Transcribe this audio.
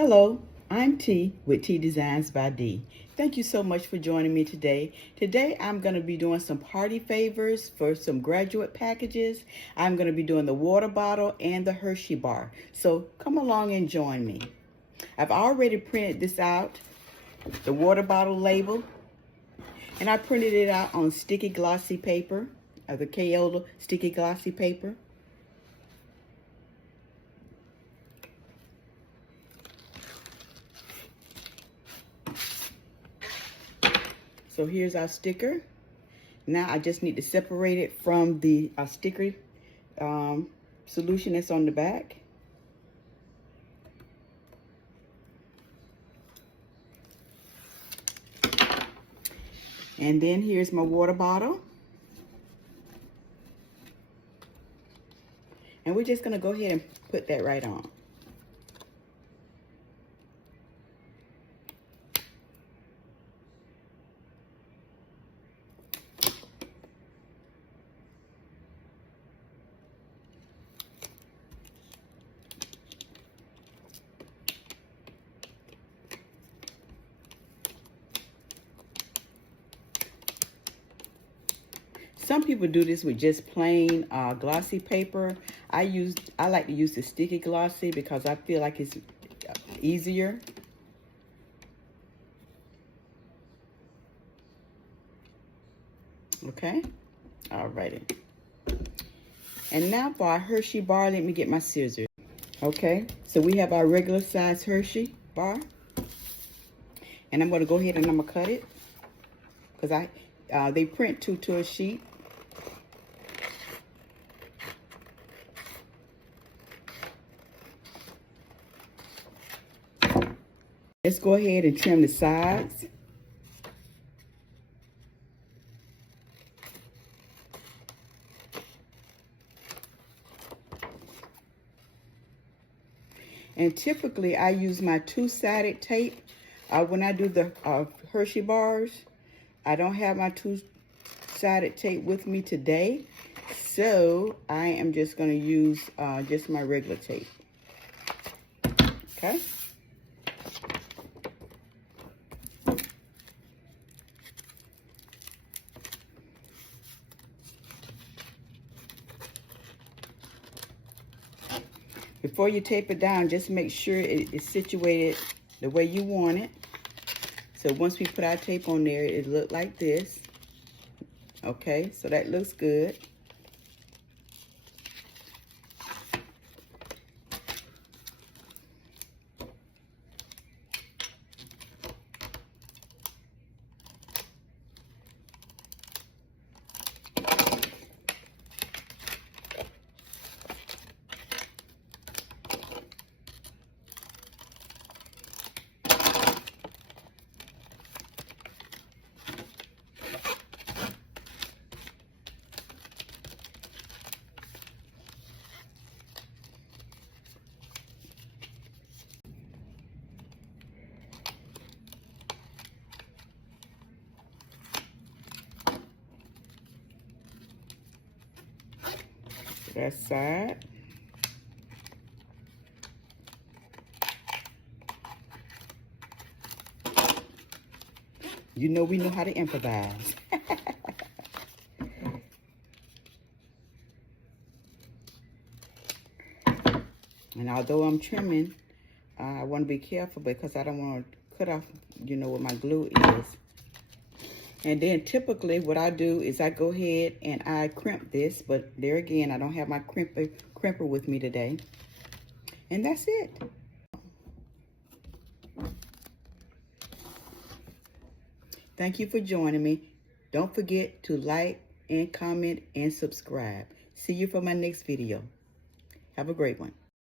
Hello, I'm T with TeeDesignsByDee. Thank you so much for joining me today. Today I'm going to be doing some party favors for some graduate packages. I'm going to be doing the water bottle and the Hershey bar. So come along and join me. I've already printed this out, the water bottle label, and I printed it out on sticky glossy paper, the Crayola sticky glossy paper. So here's our sticker. Now I just need to separate it from the sticker solution that's on the back. And then here's my water bottle. And we're just gonna go ahead and put that right on. Some people do this with just plain glossy paper. I like to use the sticky glossy because I feel like it's easier. Okay, alrighty. And now for our Hershey bar, let me get my scissors. Okay, so we have our regular size Hershey bar. And I'm gonna go ahead and I'm gonna cut it because they print to a sheet. Let's go ahead and trim the sides. And typically I use my two-sided tape when I do the Hershey bars. I don't have my two-sided tape with me today, so I am just going to use just my regular tape. Okay. Before you tape it down, just make sure it is situated the way you want it. So once we put our tape on there, it looked like this. Okay, so that looks good. That side. You know we know how to improvise. And although I'm trimming, I want to be careful because I don't want to cut off, you know, where my glue is. And then typically what I do is I go ahead and I crimp this, but there again, I don't have my crimper with me today. And that's it. Thank you for joining me. Don't forget to like and comment and subscribe. See you for my next video. Have a great one.